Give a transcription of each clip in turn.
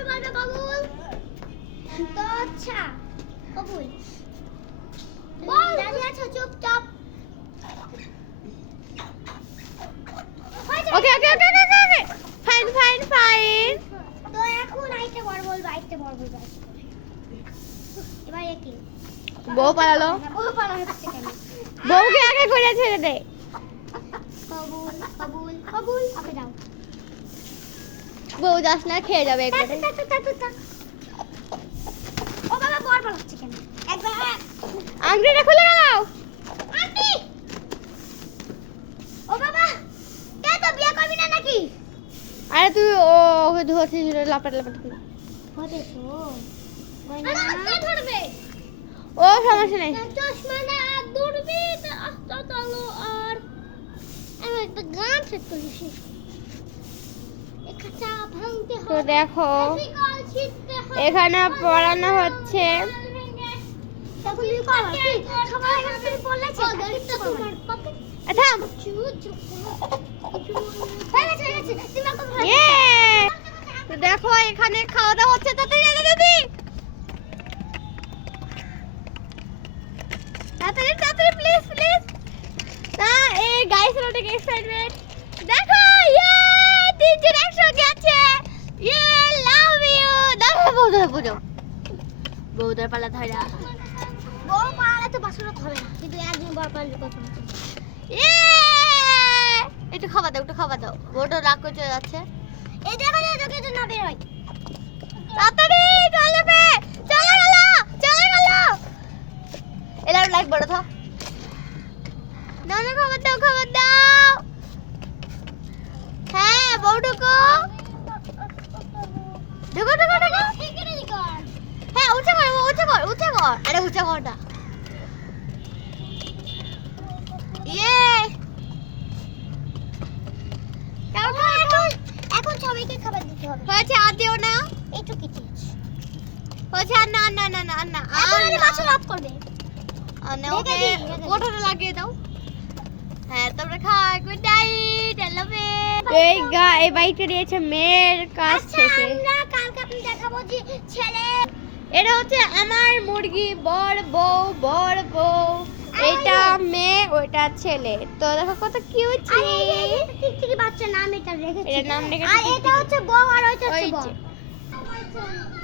কবুল বলবে কবুল। তো আচ্ছা কবুল বল। দাঁড়িয়ে আছো চুপচাপ। ওকে ওকে ওকে ওকে ফাইন ফাইন ফাইন। তো এখন আইতে বড় বলবো, আইতে বড় বলবো। এবার কি বউ পালালো। বউ পালানো হচ্ছে কেন? বউকে আগে করে ছেড়ে দে। কবুল কবুল কবুল। ওকে দাও। বউ যাস না, খেয়ে যাবে একবারে। ও বাবা বড় পালাচ্ছে কেন? একবার আংটিটা খুলে দাও। আন্টি। ও বাবা কে তো বিয়ে করবি না নাকি? আরে তুই ওকে ধরছিস লাপাট লাপাট করে। হবে তো আরে কে ধরবে? ও সমস্যা নেই। চশমা না ধরবি তো আস্তে চালো। আর আমি একটা গান সেট করেছি। একটা ভাঙতে তো হবে। দেখো ফেভিকল ছিটতে হবে। এখানে পড়ানো হচ্ছে। তখন তুমি করো কি? সবাই এখানে তুমি বলেছে এটা তোমার পকেট। থাম। হয়ে গেছে হয়ে গেছে। তুমি এখন ভালো। ইয়ে তো দেখো এখানে খাওয়া দাওয়া হচ্ছে। তাড়াতাড়ি দিদি তাড়াতাড়ি তাড়াতাড়ি প্লিজ প্লিজ। না এই গাইস অনেক এক্সাইটমেন্ট। দেখো ইয়ে তিনজন একসঙ্গে আছে। ইয়ে লাভ ইউ। দেখো বউদের বুঝো বউদের পালা ধরা। বড় পাড়ালে তো বাসুরত হবে না, কিন্তু একদিন বড় পাড়ালে কথা আছে। ইয়ে একটু খাবার দাও একটু খাবার দাও। বউটা রাগ করে চলে যাচ্ছে। এই দেখো দেখো তো না বের হয়। তাড়াতাড়ি চলে বে চলে গেল চলে গেল। এলার লাইক বড় থা। না না খাবার দাও খাবার দাও। হ্যাঁ বউ ঢুকো ঢুকো ঢুকো ঢুকো। ঠিকই কর। হ্যাঁ উঠে কর উঠে কর উঠে কর। আরে উঠে কর না। ইয়ে এখন সবাইকে খাবার দিতে হবে। হয়েছে আর দিও না। এইটু কিছু হয়েছে আর না না না না না এখন আমি বাসন অফ করবে। আর না রেখে ওকে দিই, রেখে দিই। ওটাটা লাগিয়ে দাও। হ্যাঁ তোমরা খাও। Good night I love you. এই বাইকটা নিয়েছে মেয়ের কাছ আচ্ছা থেকে। আমরা কালকে আপনি দেখাবো যে ছেলে। এটা হচ্ছে আমার মুরগি বড় বউ। এটা মেয়ে ওইটা ছেলে। তো দেখো কত কিউট। আর এই যে টিকটিকি বাচ্চা নাম এটা রেখেছি। এটার নাম রেখেছি আর এটা টিকটিকি। হচ্ছে বউ আর ওইটা হচ্ছে ওই বউ। যে।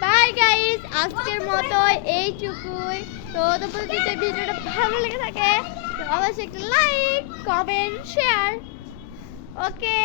বাই গাইস আজকের মতো এইটুকুই। তো তোমাদের যদি ভিডিওটা ভালো লেগে থাকে তো অবশ্যই একটা লাইক কমেন্ট শেয়ার। ওকে